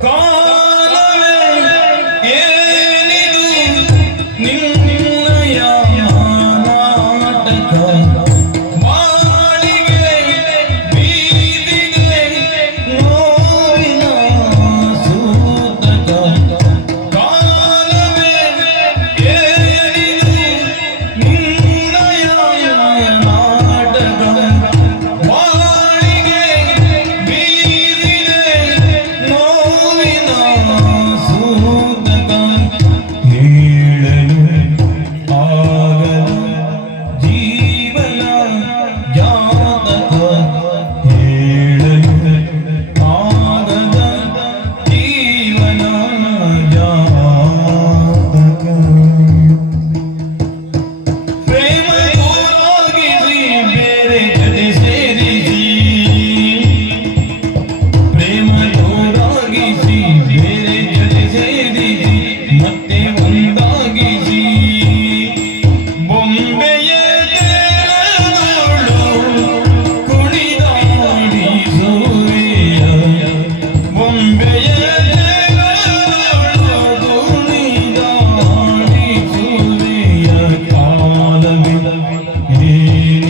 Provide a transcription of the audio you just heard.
ಕಾಲವೇ ಏನಿದು? ನಿನ್ನಯ You.